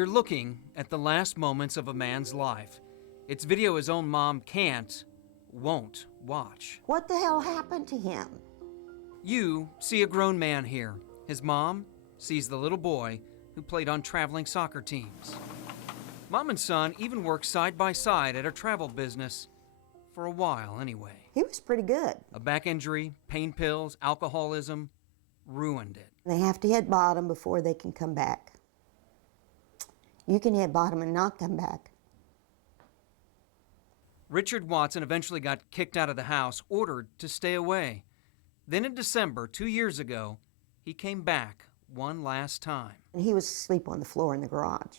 You're looking at the last moments of a man's life. It's video his own mom won't watch. What the hell happened to him? You see a grown man here. His mom sees the little boy who played on traveling soccer teams. Mom and son even worked side by side at a travel business, for a while anyway. He was pretty good. A back injury, pain pills, alcoholism ruined it. They have to hit bottom before they can come back. You can hit bottom and not come back. Richard Watson eventually got kicked out of the house, ordered to stay away. Then in December, 2 years ago, he came back one last time. And he was asleep on the floor in the garage.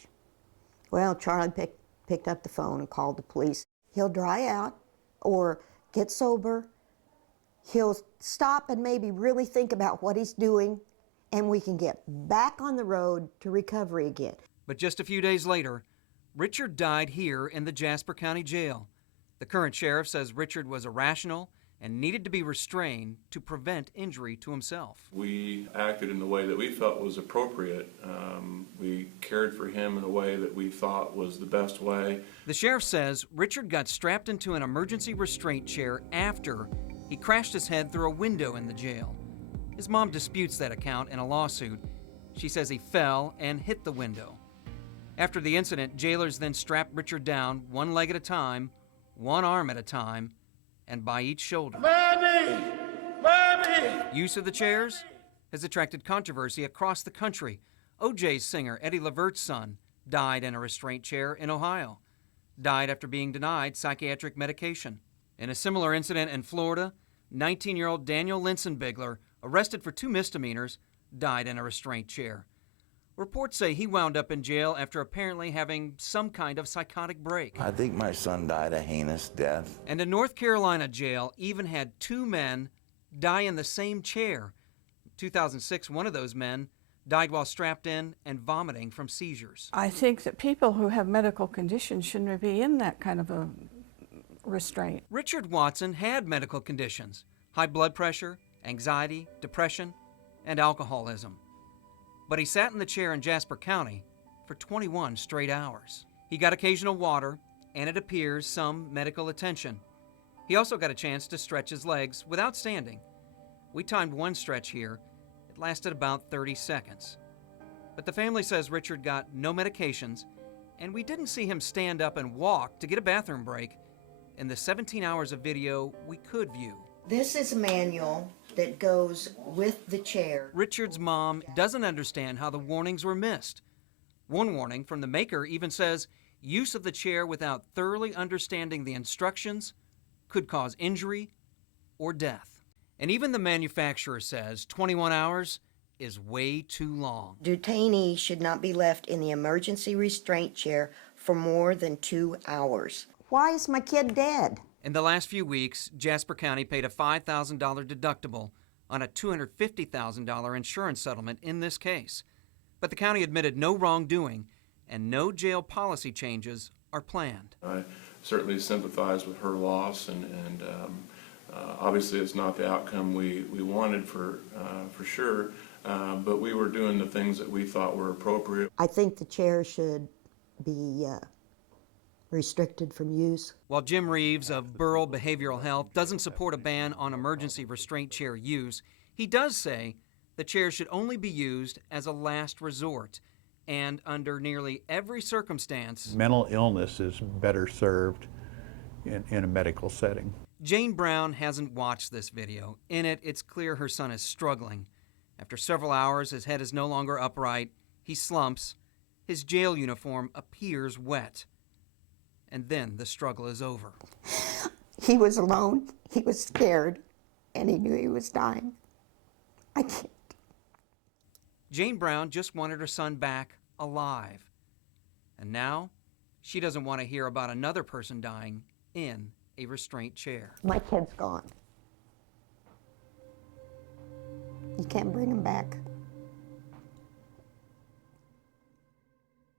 Well, Charlie picked up the phone and called the police. He'll dry out or get sober. He'll stop and maybe really think about what he's doing, and we can get back on the road to recovery again. But just a few days later, Richard died here in the Jasper County Jail. The current sheriff says Richard was irrational and needed to be restrained to prevent injury to himself. We acted in the way that we felt was appropriate. We cared for him in a way that we thought was the best way. The sheriff says Richard got strapped into an emergency restraint chair after he crashed his head through a window in the jail. His mom disputes that account in a lawsuit. She says he fell and hit the window. After the incident, jailers then strapped Richard down, one leg at a time, one arm at a time, and by each shoulder. Mommy! Mommy! Use of the chairs has attracted controversy across the country. OJ's singer, Eddie Levert's son, died in a restraint chair in Ohio. Died after being denied psychiatric medication. In a similar incident in Florida, 19-year-old Daniel Linsenbigler, arrested for 2 misdemeanors, died in a restraint chair. Reports say he wound up in jail after apparently having some kind of psychotic break. I think my son died a heinous death. And a North Carolina jail even had 2 men die in the same chair. In 2006, one of those men died while strapped in and vomiting from seizures. I think that people who have medical conditions shouldn't be in that kind of a restraint. Richard Watson had medical conditions: high blood pressure, anxiety, depression, and alcoholism. But he sat in the chair in Jasper County for 21 straight hours. He got occasional water, and it appears some medical attention. He also got a chance to stretch his legs without standing. We timed one stretch here. It lasted about 30 seconds. But the family says Richard got no medications, and we didn't see him stand up and walk to get a bathroom break in the 17 hours of video we could view. This is a manual that goes with the chair. Richard's mom doesn't understand how the warnings were missed. One warning from the maker even says use of the chair without thoroughly understanding the instructions could cause injury or death. And even the manufacturer says 21 hours is way too long. Detainees should not be left in the emergency restraint chair for more than 2 hours. Why is my kid dead? In the last few weeks, Jasper County paid a $5,000 deductible on a $250,000 insurance settlement in this case. But the county admitted no wrongdoing and no jail policy changes are planned. I certainly sympathize with her loss, and obviously it's not the outcome we wanted for sure, but we were doing the things that we thought were appropriate. I think the chair should be restricted from use. While Jim Reeves of Burrell Behavioral Health doesn't support a ban on emergency restraint chair use, he does say the chair should only be used as a last resort and under nearly every circumstance. Mental illness is better served in a medical setting. Jane Brown hasn't watched this video. In it, it's clear her son is struggling. After several hours, his head is no longer upright. He slumps. His jail uniform appears wet. And then the struggle is over. He was alone, he was scared, and he knew he was dying. I can't. Jane Brown just wanted her son back alive. And now, she doesn't want to hear about another person dying in a restraint chair. My kid's gone. You can't bring him back.